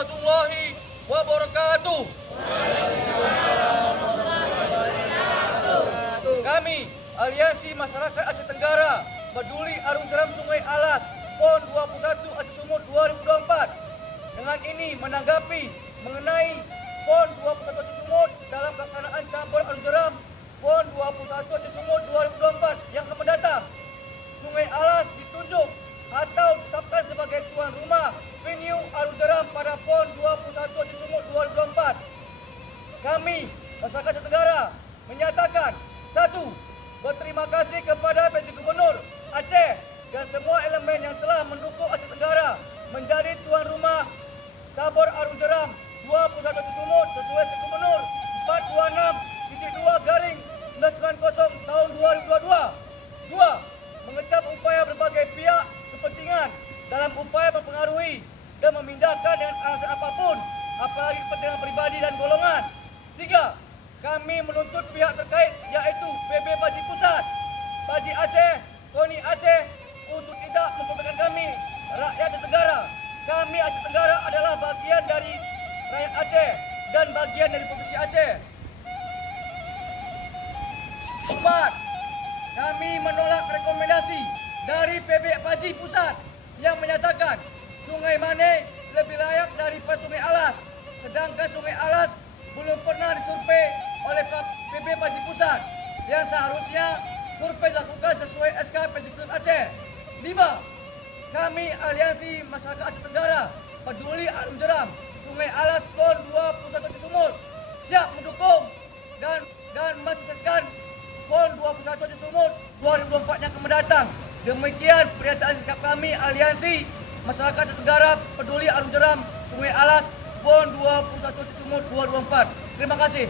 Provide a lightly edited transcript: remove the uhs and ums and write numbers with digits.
warahmatullahi wabarakatuh. Kami, Aliansi Masyarakat Aceh Tenggara, Peduli Arung Jeram Sungai Alas, PON 21 Aceh Sumut 2024. Dengan ini menanggapi mengenai PON 21 Aceh Sumut dalam pelaksanaan campur Arung Jeram PON 21 Aceh Sumut 2024 yang akan mendatang. Sungai Alas ditunjuk atau ditetapkan sebagai tuan rumah venue Arung Jeram pada PON 21 Aceh Sumut 2024. Kami, masyarakat Aceh Tenggara, menyatakan satu, berterima kasih kepada PJ Gubernur Aceh dan semua elemen yang telah mendukung Aceh Tenggara menjadi tuan rumah cabur Arung Jeram 21 Aceh Sumut sesuai SK Gubernur 426.2/1990 tahun 2022. Dua, mengecap upaya berbagai pihak kepentingan dalam upaya mempengaruhi dan memindahkan dengan alasan apapun, apalagi kepentingan pribadi dan golongan. Tiga, kami menuntut pihak terkait yaitu PB Paji Pusat, Paji Aceh, KONI Aceh untuk tidak mempermainkan kami, rakyat Aceh Tenggara. Kami Aceh Tenggara adalah bagian dari rakyat Aceh dan bagian dari Provinsi Aceh. Empat, kami menolak rekomendasi dari PB Paji Pusat yang menyatakan Sungai Mane lebih layak daripada Sungai Alas, sedangkan Sungai Alas belum pernah disurvei oleh PB Paji Pusat yang seharusnya survei dilakukan sesuai SK PJ Gubernur Aceh. 5. Kami Aliansi Masyarakat Aceh Tenggara Peduli Arung Jeram Sungai Alas PON 21 Aceh Sumut siap mendukung dan mensukseskan PON 21 Aceh Sumut 2024 yang akan mendatang. Demikian pernyataan sikap kami Aliansi Masyarakat Aceh Tenggara Peduli Arung Jeram Sungai Alas PON 21 Aceh Sumut 2024. Terima kasih.